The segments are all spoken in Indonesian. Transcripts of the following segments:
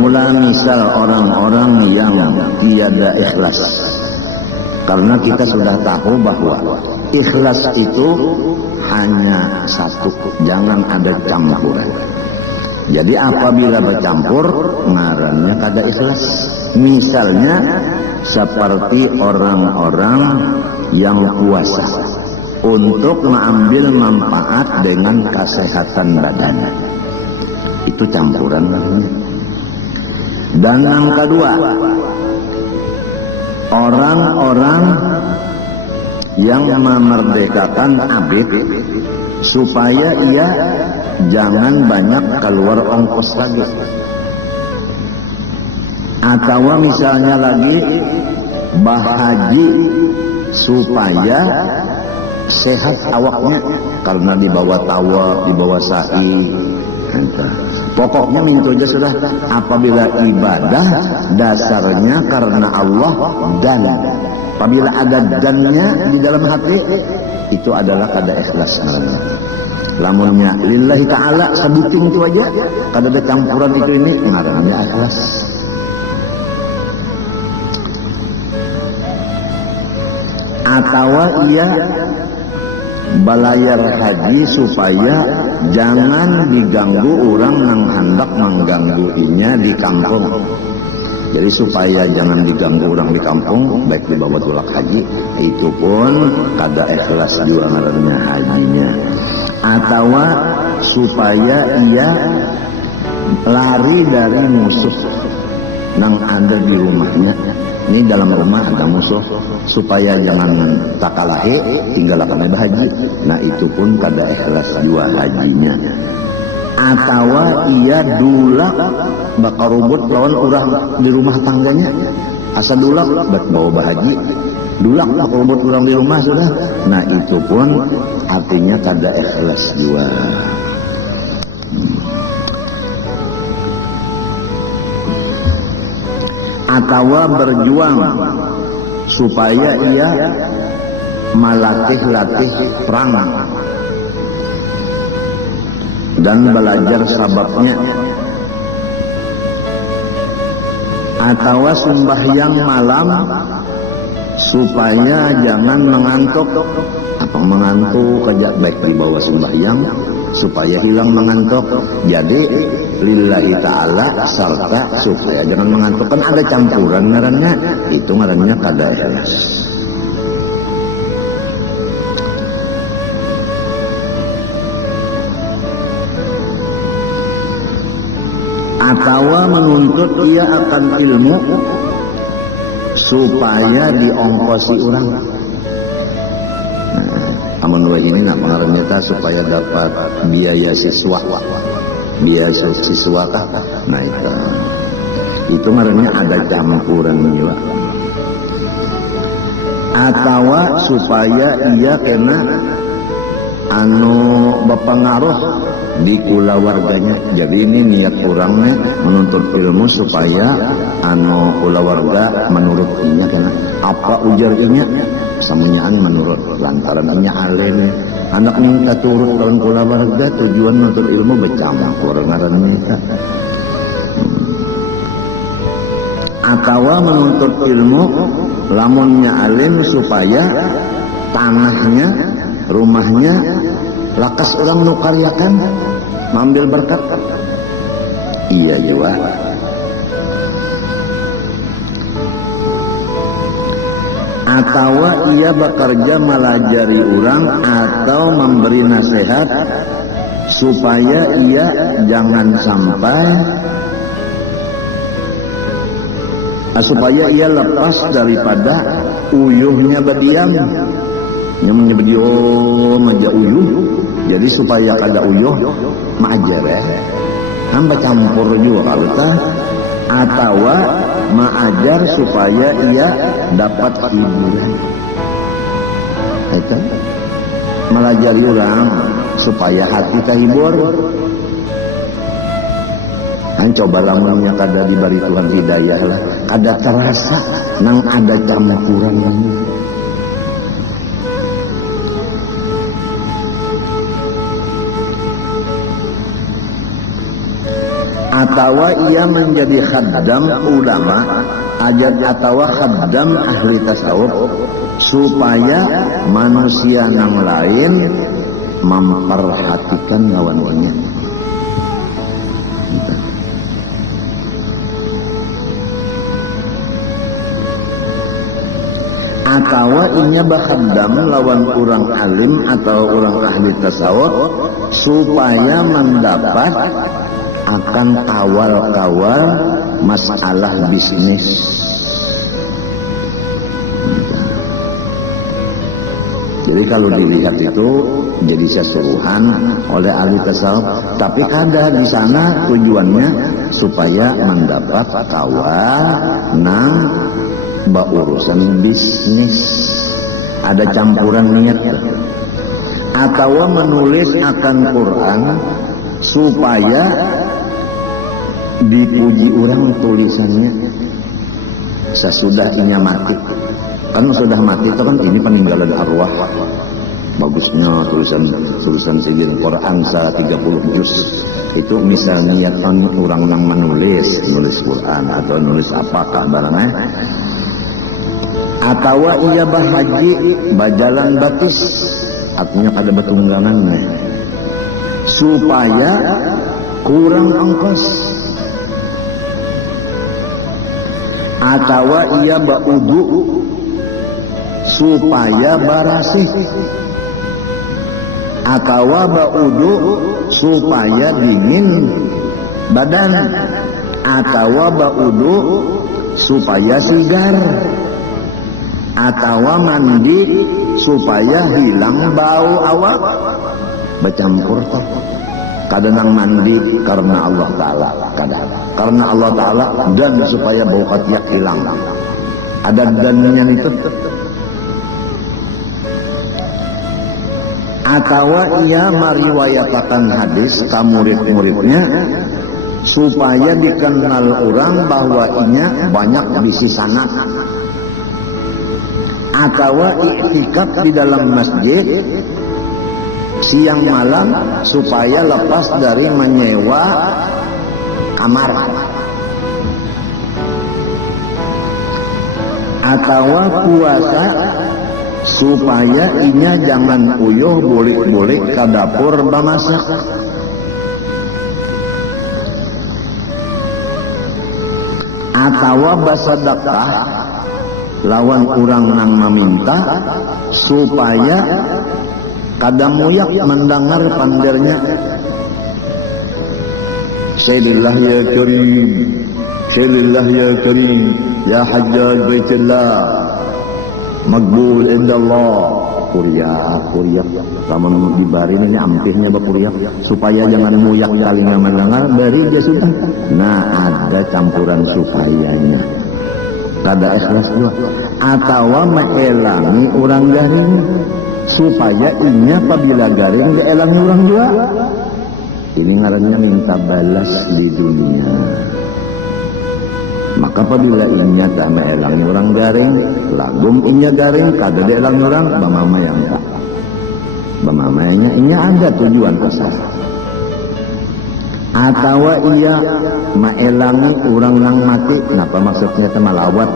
Mula misal orang-orang yang tiada ikhlas, karena kita sudah tahu bahwa ikhlas itu hanya satu, jangan ada campuran. Jadi apabila bercampur, ngarannya kada ikhlas. Misalnya seperti orang-orang yang puasa untuk mengambil manfaat dengan kesehatan badan, itu campuran namanya. Dan yang kedua, orang-orang yang memerdekakan abid supaya ia jangan banyak keluar ongkos lagi, atau misalnya lagi bahaji supaya sehat awaknya karena dibawa tawa, dibawa sa'i. Pokoknya minta aja sudah, apabila ibadah dasarnya karena Allah, dan apabila ada dannya di dalam hati, itu adalah kada ikhlas namanya. Lamunnya lillahi ta'ala sebuting itu aja, kada ada campuran itu ini, namanya ikhlas. Atau ia balayar haji supaya jangan diganggu orang yang hendak menggangguinya di kampung. Jadi supaya jangan diganggu orang di kampung, baik dibawa tulak haji, itu pun kada ikhlas juga ngarannya hajinya. Atau supaya ia lari dari musuh yang ada di rumahnya. Ini dalam rumah ada musuh, supaya jangan takalahe tinggal akan haji. Nah itu pun kada ikhlas juga hajinya. Atau ia dulak bakal rubut lawan orang di rumah tangganya, asa dulak bawa bahaji, dulak bakal rubut orang di rumah sudah. Nah itu pun artinya kada ikhlas juga. Atau berjuang supaya ia melatih perang dan belajar sababnya. Atau sembahyang malam supaya jangan mengantuk. Apa mengantuk aja, baik di bawah sembahyang supaya hilang mengantuk. Jadi lillahi ta'ala serta supaya jangan mengantuk, kan ada campuran ngarannya, itu ngarannya kada ikhlas. Atau menuntut ia akan ilmu supaya diongkosi orang. Amun ini nak pengaruhnya supaya dapat biaya siswa. Biaya siswa kah? Nah itu ngarannya ada campuran juga. Atau supaya ia kena berpengaruh di kulawarganya. Jadi ini niat orangnya menuntut ilmu supaya kulawarga menurut inya, kena apa ujar inya samunyaan menurut lantaran inya alim. Anak minta turut lawan kulawarga, tujuan menuntut ilmu bercampur ngarannya. Atau menuntut ilmu lamunnya alim supaya tanahnya, rumahnya lakas orang nukaryakan mengambil berkat. Iya juga. Atau ia bekerja melajari orang atau memberi nasihat supaya ia jangan sampai supaya ia lepas daripada uyuhnya berdiam. Yang berdiam aja uyuh, jadi supaya kada uyuh majar hamba campur juga kalau tah. Atau mengajar supaya ia dapat hiburan. Itu melajari orang supaya hati terhibur. Kan coba lamunnya kada diberi Tuhan hidayah lah, kada terasa nang ada campuran ini. atau ia menjadi khaddam ulama atau khaddam ahli tasawuf supaya manusia yang lain memperhatikan lawannya. Atau inya bakhaddam lawan orang alim atau orang ahli tasawuf supaya mendapat akan kawal-kawal masalah bisnis. Jadi kalau dilihat itu jadi sesuruhan oleh ahli tasawuf, tapi ada di sana tujuannya supaya mendapat kawal nang urusan bisnis, ada campuran niat. Atau menulis akan Quran supaya dipuji orang tulisannya sesudah inya mati. Kan sudah mati itu kan ini peninggalan arwah. Bagusnya tulisan segini Quran 30 juz itu misalnya niatan orang yang menulis Quran atau nulis apakah barangnya. Atau ia bahaji bajalan batis, artinya ada betunggangannya supaya kurang ongkos. Atau ia baudu supaya barasih. Atau baudu supaya dingin badan. Atau baudu supaya sigar. Atau mandi supaya hilang bau awak. Bercampur kadang mandi karena Allah Ta'ala, karena Allah Ta'ala, dan supaya bau ketiak hilang. Ada dannya itu. Atau ia meriwayatakan hadis ke murid-muridnya supaya dikenal orang bahwa inya banyak bisi sana. Atau iktikaf di dalam masjid siang malam supaya lepas dari menyewa kamar. Atau puasa supaya inya jangan uyuh boleh-boleh ke dapur bamasak. Atau basadaqah lawan orang nang meminta supaya kadang muyak mendengar pandernya. Sayyidillah ya karim, Sayyidillah ya karim, ya hajjaj baitullah, magbul indallah. Kuriak lamun dibari ini ampihnya bakuriak supaya jangan muyak kalinya mendengar dari dia sudah. Nah ada campuran supayanya kada ikhlas juga. Atau mengelangi orang garing supaya inya apabila garing dielangi orang juga. Ini ngarannya minta balas di dunia. Maka apabila inya tak mengelangi orang garing, lagum inya garing kada dielangi orang, bamama yang tak. Bamamanya inya ada tujuan asal. Atau ia maelangi orang yang mati. Kenapa maksudnya itu melawat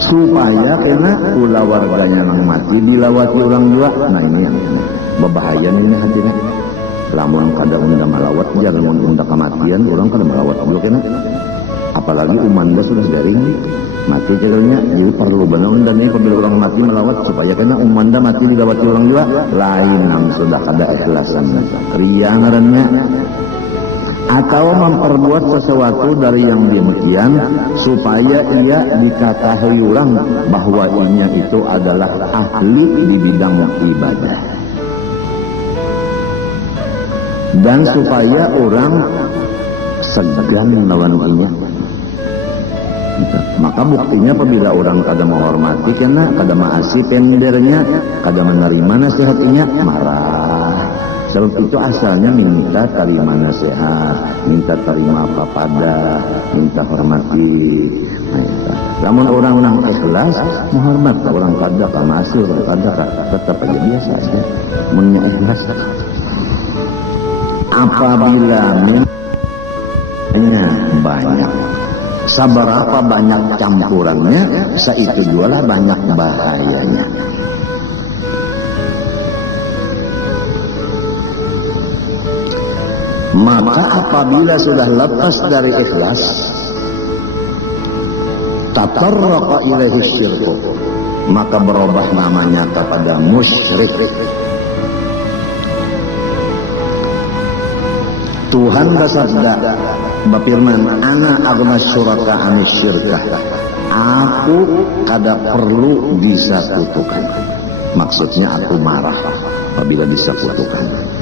supaya kena ulah warganya yang mati dilawati orang juga. Nah ini yang berbahaya ini hatinya. Lamun kada unda melawat jangan unda kematian orang kada melawat dulu kena. Apalagi umanda sudah garing mati jadinya. Jadi perlu benar unda nih apabila orang mati melawat supaya kena umanda mati dilawati orang juga. Lain yang sudah kada ikhlasan ria ngarannya. Atau memperbuat sesuatu dari yang demikian supaya ia diketahui orang bahwa ianya itu adalah ahli di bidang ibadah, dan supaya orang segan lawan ianya. Maka buktinya apabila orang kada menghormati karena kada maasi pendernya, kada menerima nasihatnya, marah. Sebab itu asalnya minta terima nasihat, minta terima papada, minta hormati. Namun orang yang ikhlas menghormat orang kada masuk, kada tetap aja biasa aja. Munnya ikhlas. Apabila banyak. Seberapa banyak campurannya, seitu jualah banyak bahayanya. Maka apabila sudah lepas dari ikhlas, tatarraqa ilaihi syirku, maka berubah namanya kepada musyrik. Tuhan bersabda, berfirman, ana aghna syuraka anis syirkah, aku kada perlu disekutukan. Maksudnya aku marah apabila disekutukan.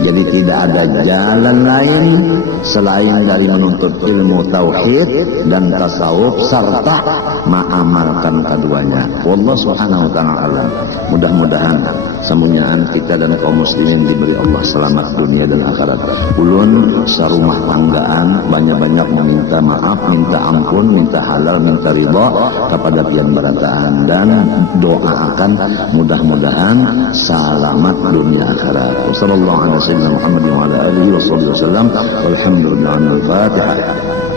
Jadi tidak ada jalan lain selain dari menuntut ilmu tauhid dan tasawuf serta mengamalkan keduanya. Wallahu subhanahu wa ta'ala alam. Mudah-mudahan semuanya kita dan kaum muslimin diberi Allah selamat dunia dan akhirat. Ulun sarumah tanggaan banyak-banyak meminta maaf, minta ampun, minta halal, minta ridha kepada pian berataan, dan doakan mudah-mudahan selamat dunia akhirat. Wassallallahu alaihi wasallam Muhammad wa ala alihi wasallam. Walhamdulillah. Al-Fatihah.